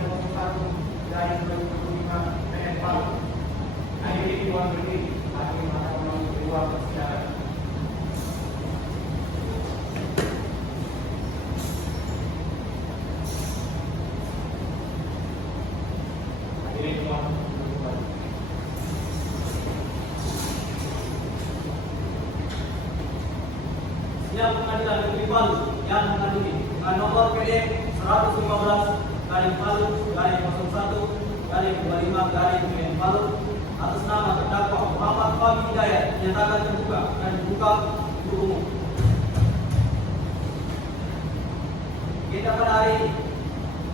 21 dari 2005 PN Palu. Akhiri Tuan berdiri, Hakim Mahkamah Keluar Persidangan. Akhiri Tuan berdiri. Sidang Pengadilan Negeri Palu yang mengadili dengan nomor PDF 115/01/25/PN Palu atas nama terdakwa Muhammad Fahmi Hidayat dinyatakan terbuka dan dibuka untuk umum. Agenda pada hari ini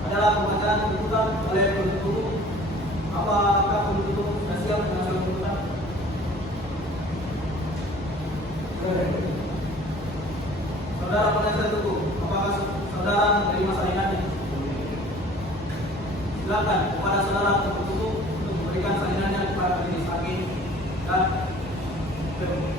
adalah pembacaan tuntutan oleh penuntut umum. Apakah penuntut umum sudah siap dengan surat tuntutan? Saudara penasihat hukum, apakah saudara menerima salinannya? Silakan kepada saudara penuntut umum untuk memberikan salinannya kepada majelis hakim dan penuntut.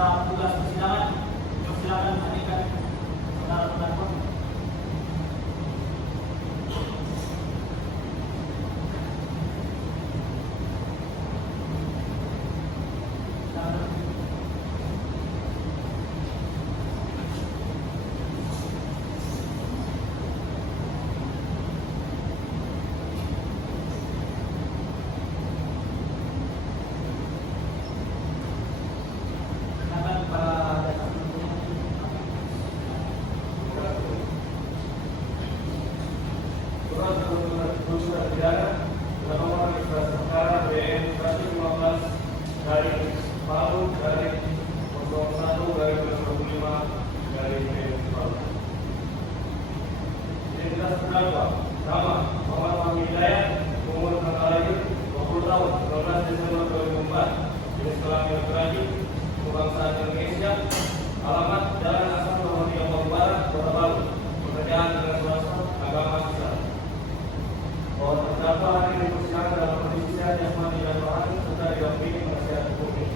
Tugas persidangan, silakan hadirkan saudara terdakwa. Nama Muhammad Fahmi Hidayat, umur tanggal lahir 20 tahun, 12 Desember 2004, jenis kelamin laki-laki, kebangsaan Indonesia, alamat Jalan Asal Nomor 30 Barat, Kota Palu, pekerjaan dengan swasta, agama Islam. Bahwa terdakwa hari ini persidangan dalam kondisi sehat jasmani dan rohani serta didampingi penasihat hukum.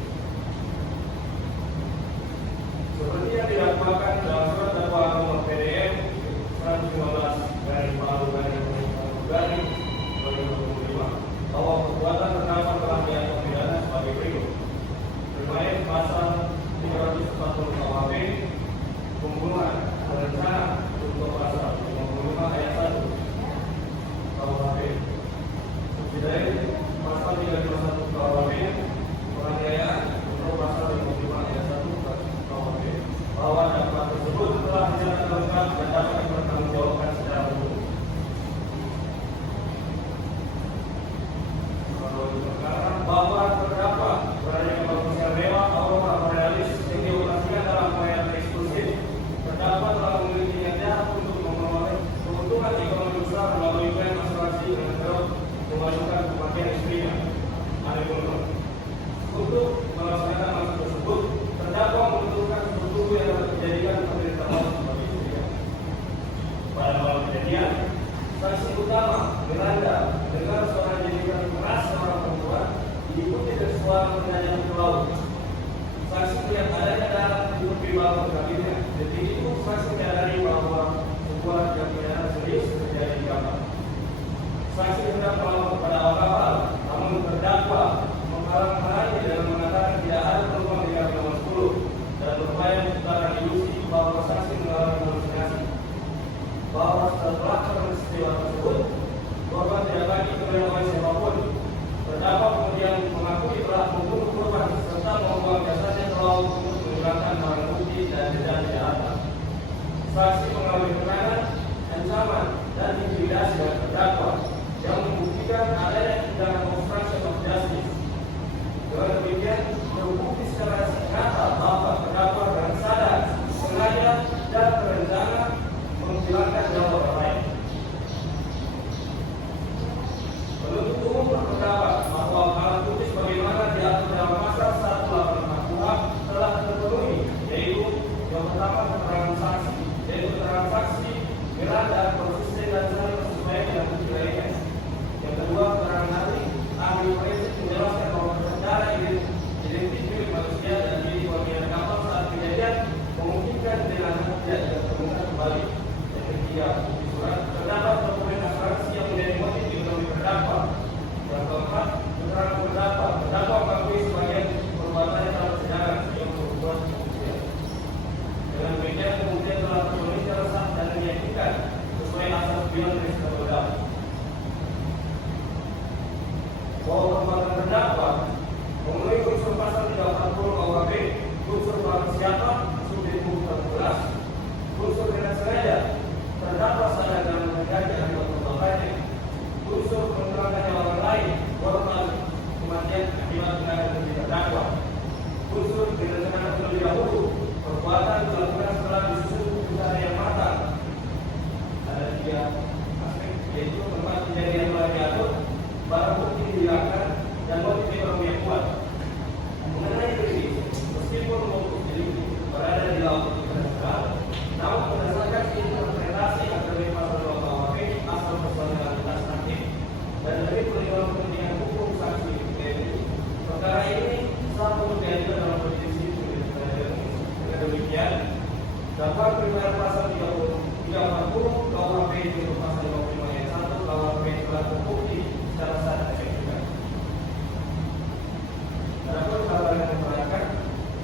Seperti yang didakwakan dalam surat dakwaan nomor PDF 115/2025 bahwa perbuatan terdakwa telah diatur pidana sebagai berikut: bermain pasal 340 KUHP, pembunuhan berencana untuk pasal 55 ayat 1 KUHP, subsidiary pasal 321 KUHP, penganiayaan untuk pasal 55 ayat 1 KUHP, bahwa dakwaan tersebut telah dicatat lengkap dan dapat dipertanggungjawabkan secara hukum. Bahwa terdakwa berada di kommersial mewah atau materialis yang dioperasikan dalam upaya eksklusif, terdakwa telah memiliki niat jahat untuk memperoleh keuntungan ekonomi besar melalui klaim asuransi dengan terus memajukan kematian istrinya. Untuk melaksanakan maksud tersebut, terdakwa membutuhkan sesuatu yang dapat dijadikan pemberitahuan sebagai istrinya. Pada malam kejadian, saksi utama Miranda dengar suara jeritan keras seorang perempuan diikuti dari suara menyanyi ke laut. Saksi melihat adanya darah di tepi bawah kabinnya. Detik itu saksi menyadari bahwa sebuah tindak pidana serius terjadi di kapal. Saksi hendak melapor kepada awak kapal, namun terdakwa menghalang-halangi dengan mengatakan tidak ada penumpang di kapal nomor 10 dan berupaya menciptakan ilusi bahwa saksi mengalami halusinasi. Bahwa setelah peristiwa tersebut, korban tidak lagi terlihat oleh siapapun. Terdakwa kemudian mengakui telah membunuh korban serta membuang jasadnya ke laut untuk menghilangkan barang bukti dan jejak kejahatan. Saksi mengalami tekanan, ancaman, dan intimidasi dari terdakwa yang membuktikan adanya tindakan obstruction of justice. Dengan demikian, terbukti secara nyata bahwa terdakwa dengan sadar, sengaja, dan berencana menghilangkan nyawa orang lain. Penuntut umum berpendapat bahwa alat bukti sebagaimana diatur dalam pasal 185 KUHP telah terpenuhi, yaitu Yang pertama keterangan saksi, yaitu keterangan saksi Miranda konsisten dan saling bersesuaian dengan bukti lainnya. Yang kedua keterangan ahli forensik menjelaskan bahwa secara identik milik manusia dan milik bagian kapal saat kejadian memungkinkan dengan tidak ditemukan kembali. Yang ketiga bukti surat terdapat dokumen asuransi yang menjadi motif diketahui terdakwa. Yang keempat keterangan terdakwa mengakui sebagian perbuatannya dalam persidangan yang membuat pembuktian. Dengan demikian pembuktian telah terpenuhi secara sah dan meyakinkan sesuai asas bilang dari terdakwa. Bahwa perbuatan terdakwa memenuhi unsur pasal 340 KUHP, unsur barang siapa, subjek hukum 14, unsur dengan sengaja, terdakwa sadar dan mengajak akibat perbuatannya, unsur mencelakakan orang lain, korban kematian akibat tindakan dari terdakwa, unsur direncanakan terlebih dahulu, perbuatan dilakukan setelah disusun usaha yang matang. Ada 3 aspek, yaitu tempat kejadian telah diatur, barang bukti dihilangkan, dan motif ekonomi yang kuat. Mengenai definisi, meskipun motif delikti berada di laut internasional, namun berdasarkan interpretasi akademik pasal 2 KUHP asal personalitas aktif dan dari perlindungan kepentingan hukum saksi TNI, perkara ini sah untuk diajukan dalam definisi. Dengan demikian, dapat primer pasal 340 KUHP untuk pasal 55 ayat 1 KUHP telah terbukti secara sah dan efektif. Adapun hal yang diperlukan,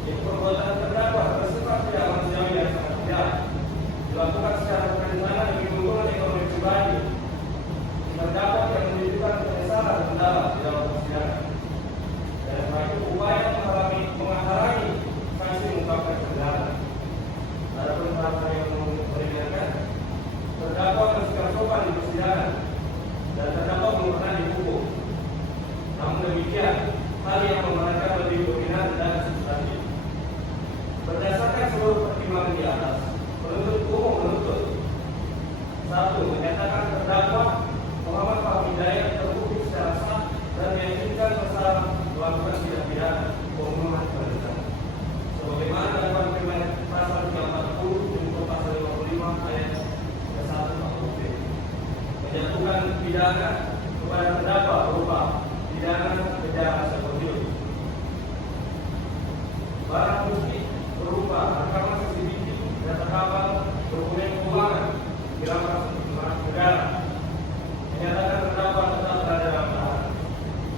yaitu perbuatan terdakwa bersifat tidak manusiawi dan sangat tidak dilakukan secara berencana demi keuntungan ekonomi pribadi. Terdakwa yang menunjukkan penyesalan mendalam di dalam persidangan. Dan setelah itu upaya menghalangi saksi mengungkapkan kebenaran. Adapun hal yang meringankan, terdakwa bersikap sopan di persidangan dan terdakwa belum pernah dihukum. Namun demikian, hal yang memerlukan lebih dominan dan substantif. Berdasarkan seluruh pertimbangan di atas, penuntut umum menuntut: 1. Menyatakan terdakwa Muhammad Fahmi Hidayat terbukti secara sah dan meyakinkan bersalah melakukan tindak pidana pembunuhan berencana. Sebagaimana dalam primer pasal 340 junto pasal 55 ayat 1 KUHP, menjatuhkan pidana kepada terdakwa berupa pidana penjara seumur hidup. Barang bukti berupa rekaman CCTV dan rekaman dokumen keuangan dirampas negara menyatakan terdakwa tetap berada dalam tahanan.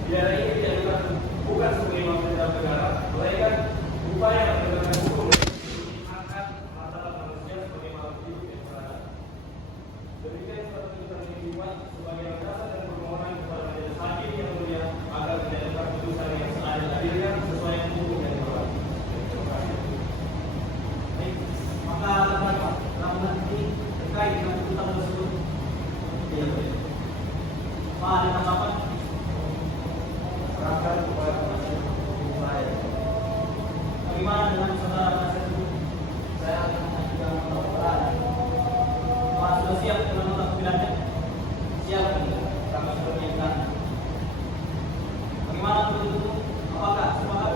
Pidana ini diajukan bukan sebagai maksud negara, melainkan upaya penegakan hukum mengangkat martabat manusia sebagai makhluk hidup yang berada. Demikian surat tuntutan yang dibuat sebagai dasar dan permohonan kepada majelis hakim yang mulia agar menjatuhkan putusan yang seadil-adilnya sesuai hukum yang berlaku. Terima kasih. Maka dalam nanti terkait dengan tuntutan tersebut, Pak ada tanggapan? Serahkan kepada penasihat hukum saya. Bagaimana dengan saudara penasihat hukum? Saya akan mengajukan laporan. Pak sudah siap dengan nota pembelaannya? Siap, kami sudah menyiapkan. Bagaimana penuntut? Apakah sepakat?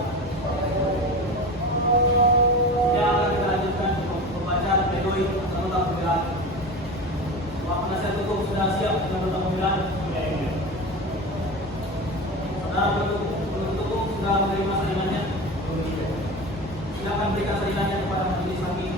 Yang akan kita lanjutkan pembacaan pledoi atau nota pembelaan. Pak penasihat hukum sudah siap dengan nota pembelaan? Saudara penuntut hukum sudah menerima salinannya? Silakan berikan salinannya kepada majelis hakim.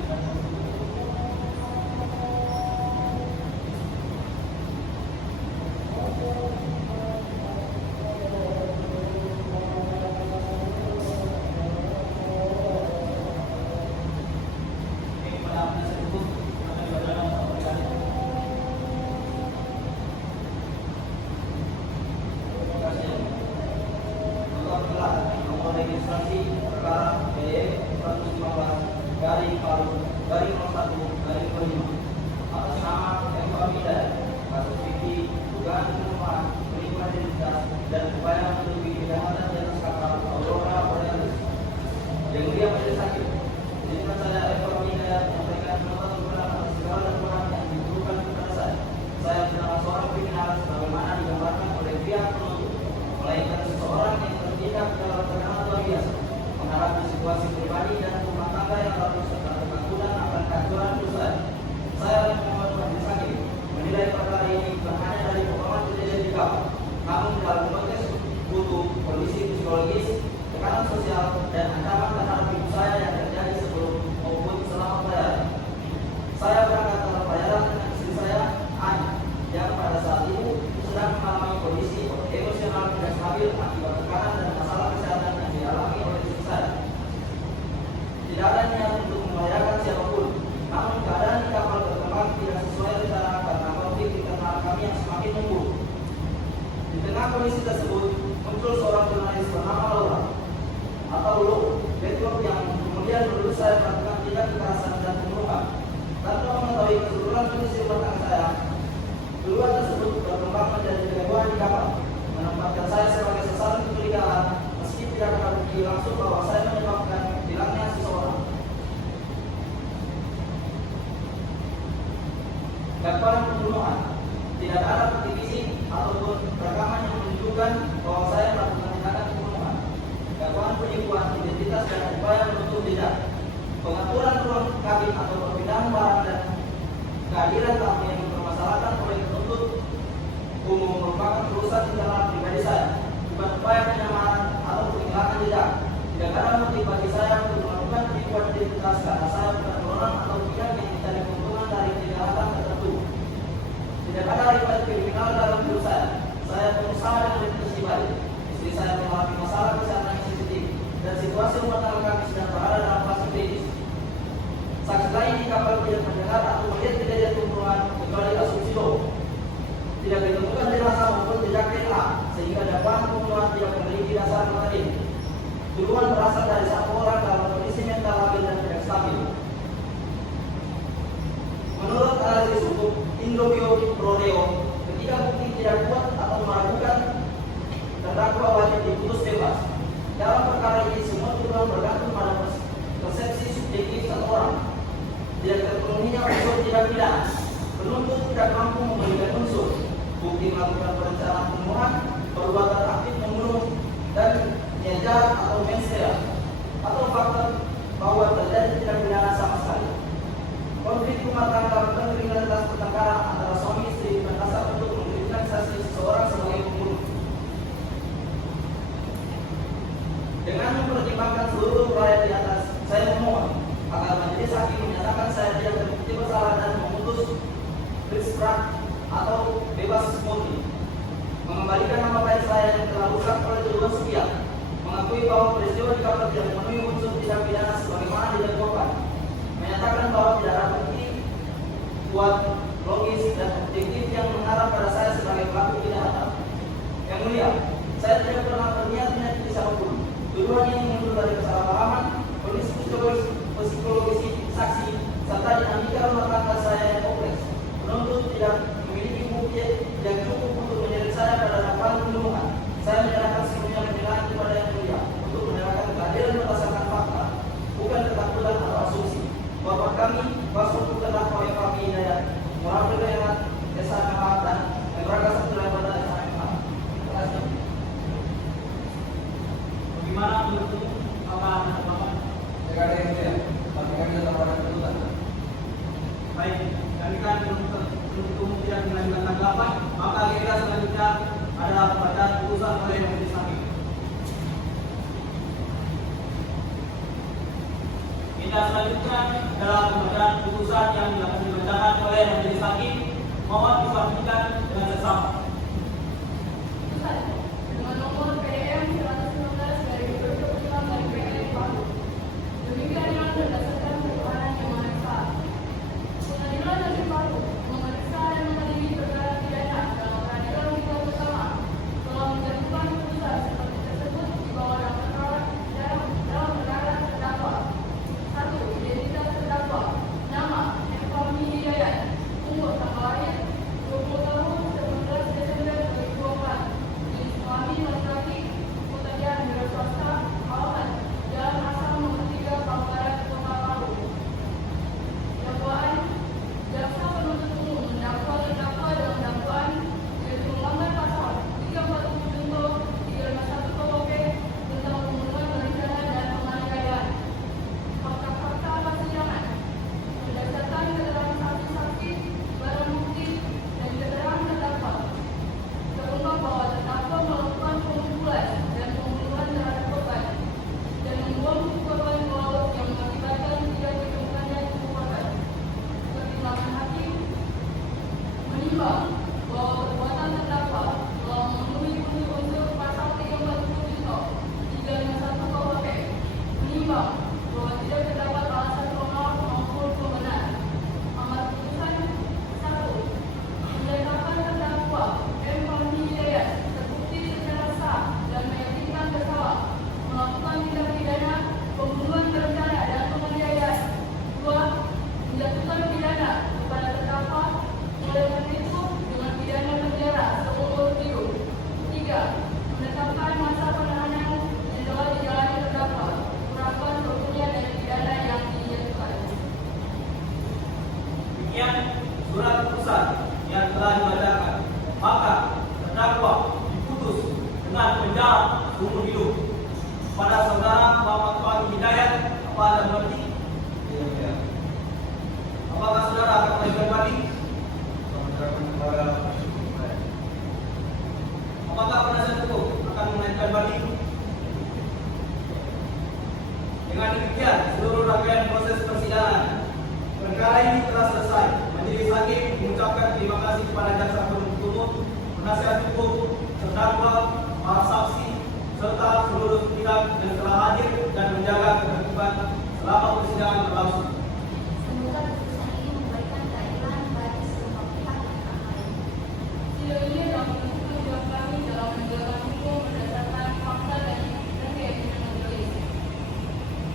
Registrasi perkara PD 115 garing Palu garing 01 garing 5 atas nama M. Fahmi Hidayat, kasus fikih dugaan penyuapan penipuan identitas dan upaya menutupi kejahatan di atas kapal Aurora Borealis. Yang mulia majelis hakim, izinkan saya M. Fahmi Hidayat menyampaikan pendapat beberapa atas segala dakwaan yang dituduhkan kepada saya. Saya bukanlah seorang kriminal sebagaimana digambarkan oleh pihak penuntut, melainkan seseorang yang tertindak dalam tekanan luar biasa, menghadapi situasi pribadi dan rumah tangga yang harus serta terganggu kekerasan dan pembunuhan. Tanpa mengetahui keseluruhan kondisi rumah tangga saya, keluhan tersebut berkembang menjadi kegagalan di kapal, menempatkan saya sebagai sasaran kecurigaan meski tidak ada bukti langsung bahwa saya menyebabkan hilangnya seseorang. Dakwaan pembunuhan, tidak ada bukti fisik ataupun rekaman yang menunjukkan bahwa saya melakukan tindakan pembunuhan. Dakwaan penipuan identitas dan upaya menutup jejak, pengaturan ruang kabin atau perpindahan barang dan kehadiran tamu yang dipermasalahkan oleh penuntut umum merupakan urusan internal pribadi saya, bukan upaya penyamaran atau penghilangan jejak. Tidak ada motif bagi saya untuk melakukan penipuan identitas karena saya bukan orang atau pihak yang mencari keuntungan dari kejahatan tertentu. Tidak ada riwayat kriminal dalam hidup saya. Saya pengusaha dengan depresi balik. Istri saya mengalami masalah kesehatan yang sensitif dan situasi rumah tangga kami sedang berada dalam fase kritis. Saksi lain di kapal tidak mendengar atau melihat kejadian pembunuhan kecuali asumsi lo. Tidak ditemukan jenazah maupun jejak DNA sehingga dakwaan pembunuhan tidak memiliki dasar materi. Tuduhan berasal dari satu orang dalam kondisi mental labil dan tidak stabil. Menurut analisis hukum Indobio Prodeo, ketika bukti tidak kuat atau meragukan, terdakwa wajib diputus bebas. Dalam perkara ini semua tuduhan bergantung pada persepsi subjektif satu orang. Tidak terpenuhinya unsur tidak pidana. Penuntut tidak mampu memberikan unsur bukti melakukan perencanaan pembunuhan, perbuatan aktif membunuh, dan nyata atau mensrea, atau fakta bahwa terjadi tindak pidana sama sekali. Konflik rumah tangga bukan kriminalitas pertengkaran antara suami istri berdasar untuk mengkriminalisasi seseorang sebagai pembunuh. Dengan mempertimbangkan seluruh riwayat di atas, saya memohon agar majelis hakim menyatakan saya tidak terbukti bersalah dan memutus free-spraak atau bebas murni, mengembalikan nama baik saya yang telah rusak oleh kedua pihak, mengakui bahwa peristiwa di kapal tidak memenuhi unsur tindak pidana sebagaimana didakwakan, menyatakan bahwa tidak ada bukti kuat, logis, dan objektif yang mengarah pada saya sebagai pelaku kejahatan. Yang mulia, saya tidak pernah berniat menyakiti siapapun. Tuduhan ini muncul dari kesalahpahaman, kondisi psikologis saksi, serta dinamika rumah tangga saya yang kompleks. Penuntut tidak memiliki bukti yang cukup untuk menyeret saya pada dakwaan pembunuhan. Saya menyerahkan sepenuhnya pembelaan kepada yang mulia untuk menyerahkan keadilan berdasarkan fakta, bukan ketakutan atau asumsi. Bapak kami, Bapak terdakwa Eva Hidayat, Muhammad Hidayat, Esa Ahmad, dan Emraga Sabtu Pada Esa Ahmad. Terima kasih. Bagaimana menurut Bapak? Tidak ada yang mulia. Bagaimana kita pada tuntutan? Baik, kami kan menuntut umum tidak mengajukan tanggapan, maka agenda selanjutnya adalah pembacaan putusan oleh majelis hakim. Agenda selanjutnya adalah pembacaan putusan yang akan dibacakan oleh majelis hakim. Mohon disaksikan dengan seksama. Dengan nomor PDM 119/2025/PN demikian dengan berdasarkan permohonan yang maha esa. Pengadilan Negeri Palu memeriksa dan mengadili perkara pidana dalam peradilan tingkat pertama telah menjatuhkan putusan seperti tersebut di bawah dalam perkara terdakwa. 1. Identitas terdakwa. Nama Eva Hidayat. Umur tanggal lahir 20 tahun 19 Desember 2024. Jenis kelamin laki-laki. Pekerjaan wira swasta. Alamat Jalan Asal Nomor 3 Pangkalan Kota Palu. Dakwaan. Jaksa penuntut umum mendakwa terdakwa dalam dakwaan yaitu melanggar pasal 347 junto 351 KUHP tentang pembunuhan berencana dan penganiayaan. Fakta-fakta persidangan berdasarkan keterangan saksi-saksi, barang bukti, dan keterangan terdakwa terungkap bahwa terdakwa melakukan pemukulan dan pembunuhan terhadap korban dan membuang tubuh korban ke laut yang mengakibatkan tidak ditemukannya tubuh korban. Pertimbangan hakim menimbang bahwa perbuatan terdakwa telah memenuhi unsur pasal 347 junto 351 KUHP. Menimbang bahwa tidak terdapat alasan penolak maupun pembenar. Amar putusan 1. Menyatakan terdakwa Eva Hidayat terbukti secara sah dan meyakinkan bersalah melakukan tindak pidana pembunuhan berencana dan penganiayaan. 2. menjatuhkan pidana kepada terdakwa mulai dari itu dengan pidana penjara seumur hidup. 3. Menetapkan masa penahanan yang telah dijalani terdakwa kurangkan seluruhnya dari pidana yang dijatuhkan. Demikian surat putusan yang telah dibacakan. Maka terdakwa diputus dengan penjara seumur hidup. Pada saudara Muhammad Fahmi Hidayat, apa Anda mengerti? Ya. Apakah saudara akan mengajukan banding? Apakah penasihat hukum akan mengajukan banding? Dengan demikian, seluruh rangkaian proses persidangan perkara ini telah selesai. Majelis hakim mengucapkan terima kasih kepada jaksa penuntut umum, penasihat hukum, terdakwa, para saksi, serta seluruh pihak yang telah hadir dan menjaga ketertiban selama persidangan berlangsung. Semoga keputusan ini memberikan keadilan bagi semua pihak yang terkait. Sidang ini adalah bentuk tugas kami dalam menjalankan hukum berdasarkan fakta dan keyakinan majelis.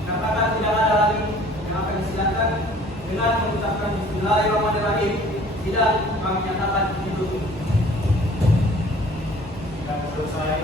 Katakan tidak ada lagi yang akan disidangkan dengan mengucapkan Bismillahirrahmanirrahim. Sidang kami nyatakan ditutup. Dan selesai.